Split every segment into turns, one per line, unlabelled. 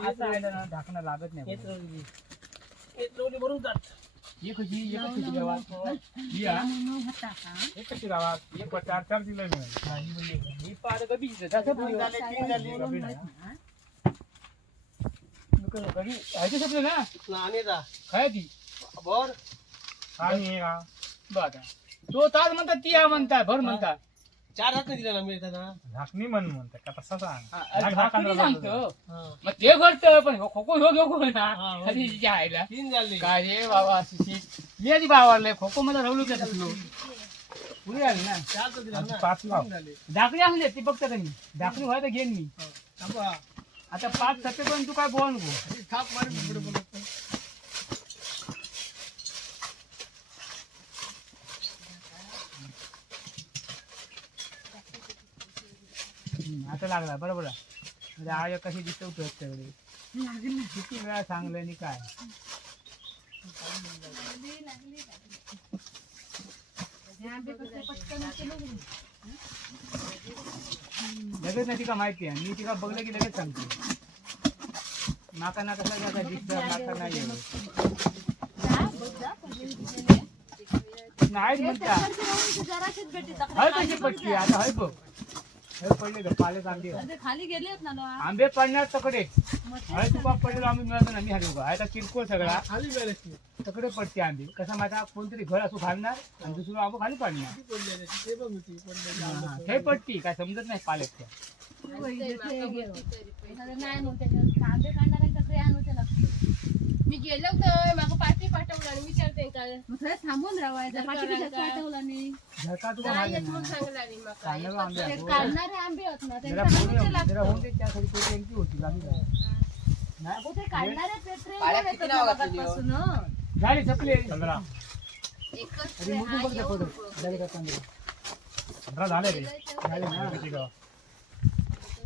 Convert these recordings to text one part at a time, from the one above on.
असं आहे ना। ढाकणं लागत नाही कशी गावात ही हा? ही कशी गावात एक चार चार दिलं हा, ही म्हणजे ही पार कधी जसं पुढे
झाले, तीन झाले.
कमी घरी आहे ते सगळं ना? काय ती आणि हे का? बघा तो ताज म्हणतात ती हा म्हणतात भर म्हणतात
चार हात दिला ना मी
झाकणी म्हण म्हणतात का तसा सांग.
हा, सांगतो.
हा.
मग ते घडतं पण खो खो ह्यो घेऊ ना
हा, हो.
कधी आईला
तीन झाले.
काय रे बाबा सुशील मी आधी भावारले खो खो मध्ये राहलो का तसलो पुढे आली ना.
चार तर दिला
आमची
ना.
पाच लाव.
तीन झाले
दाखली आणले ती बघता का मी दाखली व्हाय तर घेईन मी.
हा. थांबा.
आता पाच पण तू काय बोल? नको
ही थाप मारून पुढे बोलत
असं लागला बरोबर? आहे. म्हणजे आय कशी दिसतो तेवढी. किती वेळा सांगलं आणि काय? लगेच नाही तिका माहिती आहे. मी तिका बघलं की लगेच सांगते. नाका नाका सगळं दिसत नाका नाही. नाही म्हणता. हय कशी पटकी? आता हय बघ. पडले आंबे
खाली गेलेत ना लो.
आंबे पडणार तकडे. हय तुका पडलेलो आम्ही मिळतो ना मी हरी बघ आता किरकोळ सगळा.
खाली नाही
तकडे पडते आंबे. कसा माझा कोणतरी घर असू घालणार आणि दुसरं आंबो खाली पाडणार?
ते बघ पडलेली
हा. हे पडती. काय समजत नाही पाल्याच्या
नाही म्हणते कांदे काढणारे तक्रार आणू त्याला
मी गेलो होतो माग पाठी पाठवलं आणि विचारते का
मग थोडं थांबून राहायचं पाठी. पाठवला नाही
झरका
येत म्हणून. सांगला नाही
आंबे
ते. काढणारे आंबे होत ना
जरा जरा. होऊन दे होती काय. नाही
अगो, ते काढणारे ते ट्रेन
पाण्यात
वर
किती
येतात
नावं
ना
घातलेली हो?
मगाचपासून, हं.
झाली सपले
पंधरा
एकच
अरे मोठू बघ त्या फोटो झाले का पंधरा
पंधरा झाले रे
झाले ना
किती गाव?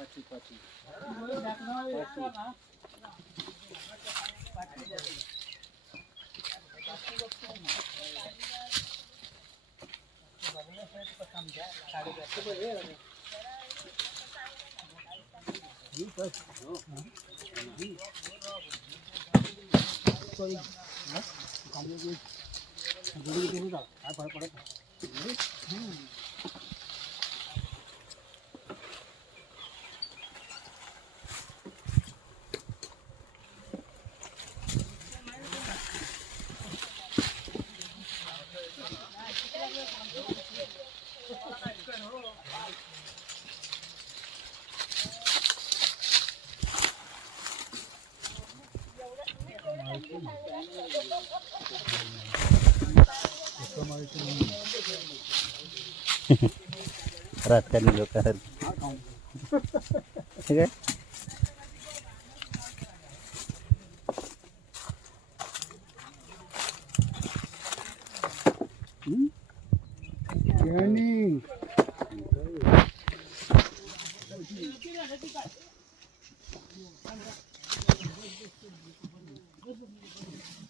পাটি পাটি Thank
you.
रात का
नहीं लोग ठीक है Thank you.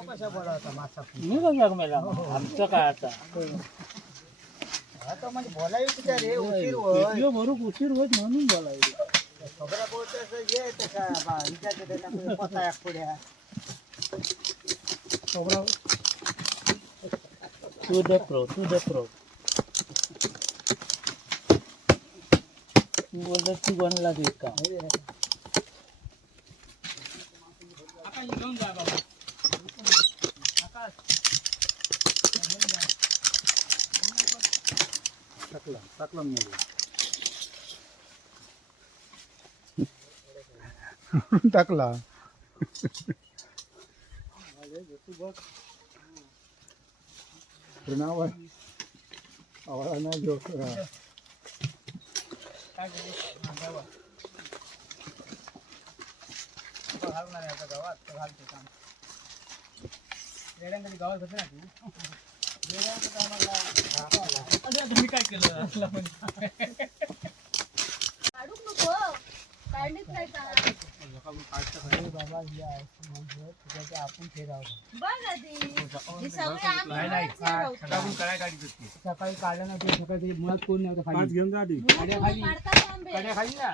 आहे मी बघ मेला आमचं काय आता
आता म्हणजे बोलायचं काय रे उशीर होय.
व्हिडिओ भरून उशीर होत म्हणून बोलायचं
खबरा बोलतोस ये तसा बा विचारते त्यांना पता एक पुढ्या
तू द प्रो तू द प्रो तू बोलत तू कोणाला का आकाश घेऊन जा बाबा সাকলাম সাকলাম নেব
टाकला नाव आवाज़ नाही
जो घालणार आता गावात घालते काम गावात होते ना तू काय केलं असलं पण
नको काढलीच नाही
बाबा आपण
बघ आधी हे सगळे
काय होती सकाळी काढलं ना ते सकाळी ते मुळात कोण नव्हतं खाली
घेऊन जा आधी
काढतात आंबे.
कड्या खाली ना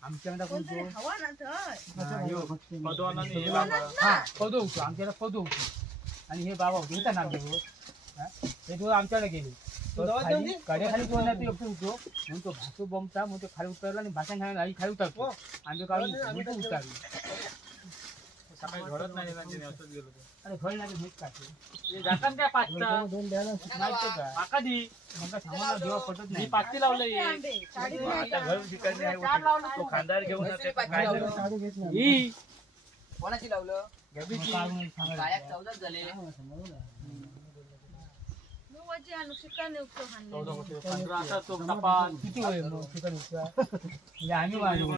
आमच्याकडे कोण हा, होतो आमच्याकडे होतो आणि हे बाबा होते होता ना आमच्याबरोबर हे दोन आमच्याकडे गेले खाली कड्याखाली नाही तो एकटं होतो म्हणून तो भासू बमता मग तो खाली उतरला आणि भाषण खायला खाली उतरतो आणि तो काढून उलटं उतरली अरे फळ नाही हेच काढते जातात त्या पाचचा दोन द्यायला माहिती का पाका दी म्हणता सामान जेव्हा पटत नाही पाचची लावलंय आता घर आहे
चार लावलं
तो खानदार घेऊन येते. काय
लावलं?
झालं? साडी घेत नाही. ही.
कोणाची लावलं
गबीची. काढून सांगायला.
कायात चौदाच झाले.
किती मग उपसा? म्हणजे आम्ही वाढवू. हो, आले कसं तू वाटेल? हो. हे करू. हे आता शोभा कशी